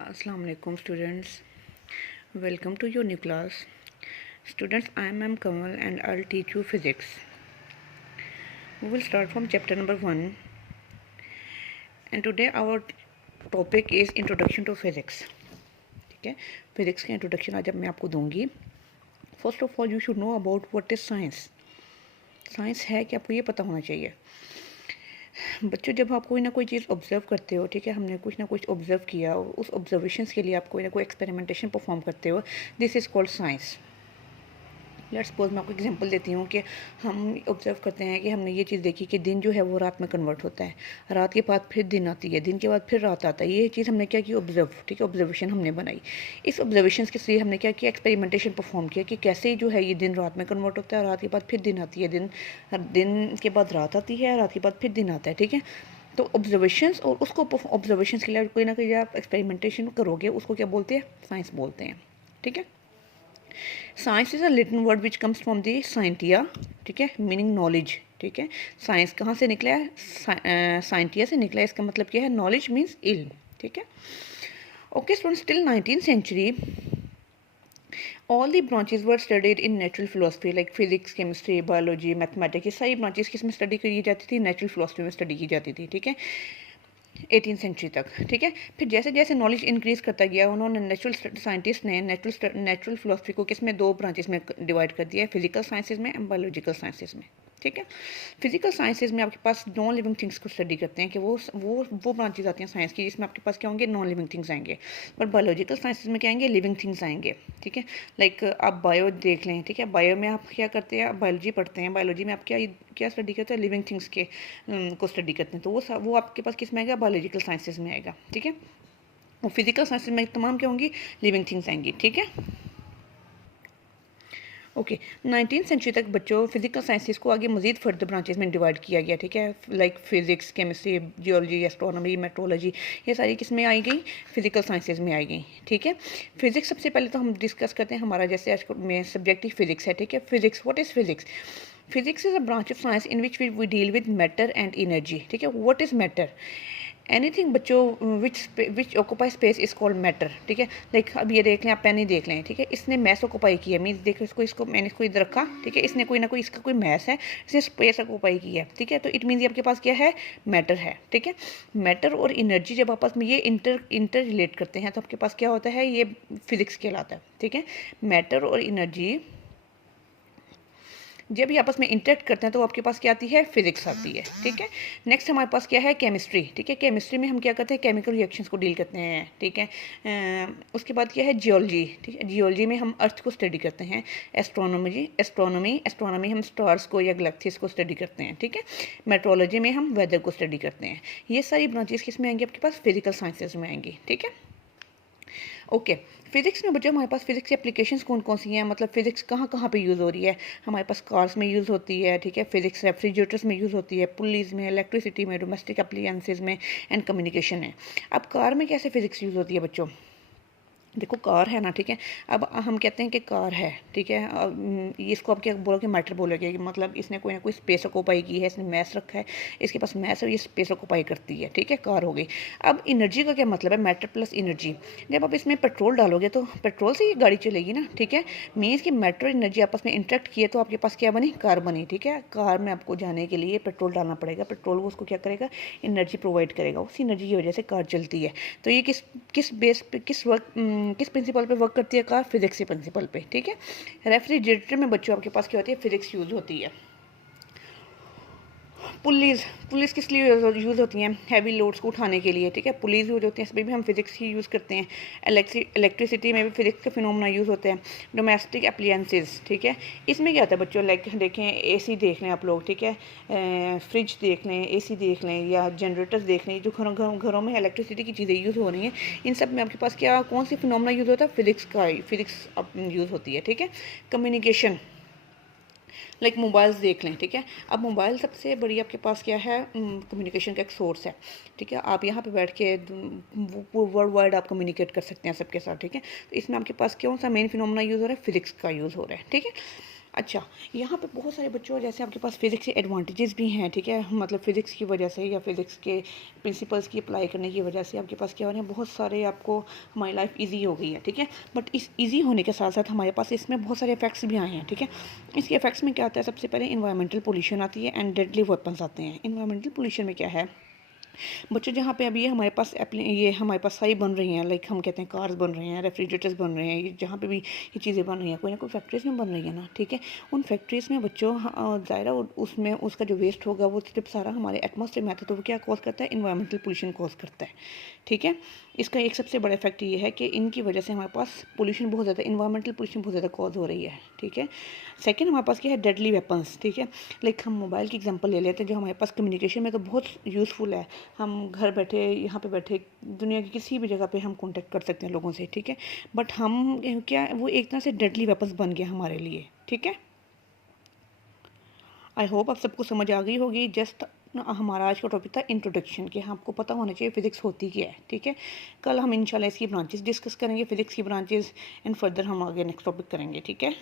Assalamu alaikum students. Welcome to your new class. Students, I am M. Kamal and I'll teach you physics. We will start from chapter number 1 and today our topic is introduction to physics. ठीक है, physics का introduction आज मैं आपको दूंगी. First of all you should know about what is science. Science है कि आपको ये पता होना चाहिए. बच्चों, जब आप कोई ना कोई चीज़ ऑब्जर्व करते हो, ठीक है, हमने कुछ ना कुछ ऑब्जर्व किया, उस ऑब्जर्वेशंस के लिए आप कोई ना कोई एक्सपेरिमेंटेशन परफॉर्म करते हो, this is called science. Let's suppose मैं आपको एग्जांपल देती हूँ कि हम ऑब्जर्व करते हैं कि हमने ये चीज़ देखी कि दिन जो है वो रात में कन्वर्ट होता है, रात के बाद फिर दिन आती है, दिन के बाद फिर रात आता है. ये चीज़ हमने क्या की, ऑब्जर्व, ठीक है, ऑब्जर्वेशन हमने बनाई. इस ऑब्जर्वेशन के लिए हमने क्या किया, एक्सपेरिमेंटेशन परफॉर्म किया कि कैसे जो है ये दिन रात में कन्वर्ट होता है, रात के बाद फिर दिन आती है, दिन के बाद रात आती है, रात के बाद फिर दिन आता है. ठीक है, तो ऑब्जर्वेशंस और उसको ऑब्जर्वेशंस के लिए कोई ना कोई आप एक्सपेरिमेंटेशन करोगे, उसको क्या बोलते हैं, साइंस बोलते हैं. ठीक है, science is a Latin word which comes from the scientia. ठीक है, मीनिंग नॉलेज. ठीक है, साइंस कहाँ से निकला है, साइंटिया से निकला है. इसका मतलब क्या है, नॉलेज मीन्स इल्म. ठीक है, okay students, till 19th century all the branches were studied in natural philosophy like physics, chemistry, biology, mathematics. ये सारी ब्रांचेस किस में स्टडी की जाती थी, नेचुरल फिलोसफी में स्टडी की जाती थी. ठीक है, 18th सेंचुरी तक. ठीक है, फिर जैसे जैसे नॉलेज इंक्रीज करता गया, उन्होंने नेचुरल साइंटिस्ट ने नेचुरल फिलोसफी को किस में, दो ब्रांचेस में डिवाइड कर दिया है, फिजिकल साइंसेज में एंड बायोलॉजिकल साइंसेज में. ठीक है, फिजिकल साइंसेज में आपके पास नॉन लिविंग थिंग्स को स्टडी करते हैं कि वो ब्रांचेज आती हैं साइंस की जिसमें आपके पास क्या होंगे, नॉन लिविंग थिंग्स आएंगे. बट बायोलॉजिकल साइंसेज में क्या आएंगे, लिविंग थिंग्स आएंगे. ठीक है, लाइक आप बायो देख लें. ठीक है, बायो में आप क्या करते हैं, बायोलॉजी पढ़ते हैं, बायोलॉजी में आप क्या स्टडी करते हैं, लिविंग थिंग्स के को स्टडी करते हैं. तो वो आपके पास किस में आएगा, बायोलॉजिकल साइंसेज में आएगा. ठीक है, और फिजिकल साइंसेज में तमाम क्या होंगी, लिविंग थिंग्स आएंगी. ठीक है, ओके 19th सेंचुरी तक बच्चों फिजिकल साइंसेस को आगे मजीद फर्दर ब्रांचेस में डिवाइड किया गया. ठीक है, like physics, chemistry, geology, astronomy, metrology, ये सारी किस में आई गई, फिजिकल साइंसेज में आई गई. ठीक है, फिजिक्स सबसे पहले तो हम डिस्कस करते हैं, हमारा जैसे आज में सब्जेक्ट ही फिजिक्स है. ठीक है, physics, what is physics. Physics is a branch of science in which we deal with matter and energy. ठीक है, व्हाट इज मैटर, एनीथिंग बच्चों which occupy space is called matter. ठीक है, लाइक अब ये देख लें, आप पेन ही देख लें. ठीक है, इसने मैस ऑक्यूपाई किया, मीन्स देखो इसको मैंने इसको इधर रखा. ठीक है, इसने कोई ना कोई इसका कोई मैस है, इसने स्पेस ऑक्यूपाई किया है. ठीक है, तो इट मीन्स ये आपके पास क्या है, मैटर है. ठीक है, मैटर और एनर्जी जब आपस में ये इंटर रिलेट करते हैं तो आपके पास क्या होता है, ये फिजिक्स कहलाता है. ठीक है, मैटर और एनर्जी जब ये आपस में इंटरेक्ट करते हैं तो आपके पास क्या आती है, फिजिक्स आती है. ठीक है, नेक्स्ट हमारे पास क्या है, केमिस्ट्री. ठीक है, केमिस्ट्री में हम क्या करते हैं, केमिकल रिएक्शंस को डील करते हैं. ठीक है, उसके बाद क्या है, जियोलॉजी. ठीक है, जियोलॉजी में हम अर्थ को स्टडी करते हैं. एस्ट्रोनॉमी हम स्टार्स को या गैलेक्सीज को स्टडी करते हैं. ठीक है, मेट्रोलॉजी में हम वेदर को स्टडी करते हैं. ये सारी ब्रांचेस किस में आएंगी, आपके पास फिजिकल साइंसेज में आएंगी. ठीक है, ओके फिजिक्स में बच्चों हमारे पास फिजिक्स की एप्लीकेशंस कौन कौन सी हैं, मतलब फिजिक्स कहाँ कहाँ पे यूज़ हो रही है. हमारे पास कार्स में यूज़ होती है. ठीक है, फिजिक्स रेफ्रिजरेटर्स में यूज़ होती है, पुलीज में, इलेक्ट्रिसिटी में, डोमेस्टिक अप्लायंसेज में एंड कम्युनिकेशन है. अब कार में कैसे फिजिक्स यूज़ होती है बच्चों, देखो कार है ना. ठीक है, अब हम कहते हैं कि कार है. ठीक है, इसको आप क्या बोलोगे, मैटर बोलोगे, मतलब इसने कोई ना कोई स्पेस ऑक्यूपाई की है, इसने मैस रखा है, इसके पास मैस है, ये स्पेस ऑक्यूपाई करती है. ठीक है, कार हो गई. अब एनर्जी का क्या मतलब है, मैटर प्लस एनर्जी. जब आप इसमें पेट्रोल डालोगे तो पेट्रोल से ये गाड़ी चलेगी ना. ठीक है, मीन्स कि मैटर और एनर्जी आपस में इंटरेक्ट किए तो आपके पास क्या बनी, कार बनी. ठीक है, कार में आपको जाने के लिए पेट्रोल डालना पड़ेगा, पेट्रोल वो उसको क्या करेगा, एनर्जी प्रोवाइड करेगा, उसी एनर्जी की वजह से कार चलती है. तो ये किस बेस पे, किस प्रिंसिपल पे वर्क करती है कार, फिजिक्स के प्रिंसिपल पे. ठीक है, रेफ्रिजरेटर में बच्चों आपके पास क्या होती है, फिजिक्स यूज होती है. पुलिस किस लिए यूज़ होती हैं, हैवी लोड्स को उठाने के लिए. ठीक है, पुलिस यूज होती है, इसमें भी हम फिजिक्स ही यूज़ करते हैं. इलेक्ट्रिसिटी में भी फिजिक्स के फिनोमेना यूज़ होते हैं. Domestic appliances. ठीक है, इसमें क्या होता है बच्चों, लाइक देखें, एसी देख लें आप लोग. ठीक है, फ्रिज देख लें, एसी देख लें, या जनरेटर्स देख लें, जो घरों में इलेक्ट्रिसिटी की चीज़ें यूज़ हो रही हैं, इन सब में आपके पास क्या, कौन सी फिनोमेना यूज़ होता है, फिजिक्स यूज़ होती है. ठीक है, कम्युनिकेशन, लाइक मोबाइल्स देख लें. ठीक है, अब मोबाइल सबसे बड़ी आपके पास क्या है, कम्युनिकेशन का एक सोर्स है. ठीक है, आप यहाँ पे बैठ के वर्ल्ड वाइड आप कम्युनिकेट कर सकते हैं सबके साथ. ठीक है, तो इसमें आपके पास कौन सा मेन फिनोमेना यूज़ हो रहा है, फिजिक्स का यूज़ हो रहा है. ठीक है, अच्छा, यहाँ पे बहुत सारे बच्चों जैसे आपके पास फ़िज़िक्स के एडवांटेजेस भी हैं, ठीक है, मतलब फ़िज़िक्स की वजह से या फ़िज़िक्स के प्रिंसिपल्स की अप्लाई करने की वजह से आपके पास क्या हो रहे हैं, बहुत सारे आपको हमारी लाइफ इजी हो गई है, ठीक है। बट इस इजी होने के साथ साथ हमारे पास इसमें बहुत सारे इफेक्ट्स भी आए हैं, ठीक है। इसके इफेक्ट्स में क्या आता है, सबसे पहले इन्वायरमेंटल पोल्यूशन आती है एंड डेडली वेपन्स आते हैं। इन्वायरमेंटल पोल्यूशन में क्या है, बच्चों जहाँ पे अभी ये हमारे पास सारी बन रही हैं, लाइक हम कहते हैं कार्स बन रहे हैं, रेफ्रिजरेटर्स बन रहे हैं, ये जहाँ पे भी ये चीज़ें बन रही हैं कोई ना कोई फैक्ट्रीज़ में बन रही है ना, ठीक है। उन फैक्ट्रीज़ में बच्चों ज़ाहिर उसमें उसका जो वेस्ट होगा वो सिर्फ सारा हमारे एटमॉस्फेयर में आता है, तो वो क्या कॉज करता है, इन्वायरमेंटल पोल्यूशन कॉज करता है, ठीक है। इसका एक सबसे बड़ा इफेक्ट ये है कि इनकी वजह से हमारे पास पोल्यूशन बहुत ज़्यादा, इन्वायरमेंटल पोल्यूशन बहुत ज़्यादा कॉज हो रही है, ठीक है। सेकेंड हमारे पास क्या है, डेडली वेपन्स, ठीक है। लाइक हम मोबाइल की एग्जांपल ले लेते हैं, जो हमारे पास कम्युनिकेशन में तो बहुत यूज़फुल है। हम घर बैठे, यहाँ पे बैठे दुनिया की किसी भी जगह पे हम कांटेक्ट कर सकते हैं लोगों से, ठीक है। बट हम क्या, वो एक तरह से डेडली वेपन्स बन गया हमारे लिए, ठीक है। आई होप आप सबको समझ आ गई होगी। जस्ट हमारा आज का टॉपिक था इंट्रोडक्शन, कि आपको पता होना चाहिए फ़िज़िक्स होती क्या है, ठीक है। कल हम इंशाल्लाह इसकी ब्रांचेस डिस्कस करेंगे, फ़िज़िक्स की ब्रांचेस, एंड फर्दर हम आगे नेक्स्ट टॉपिक करेंगे, ठीक है।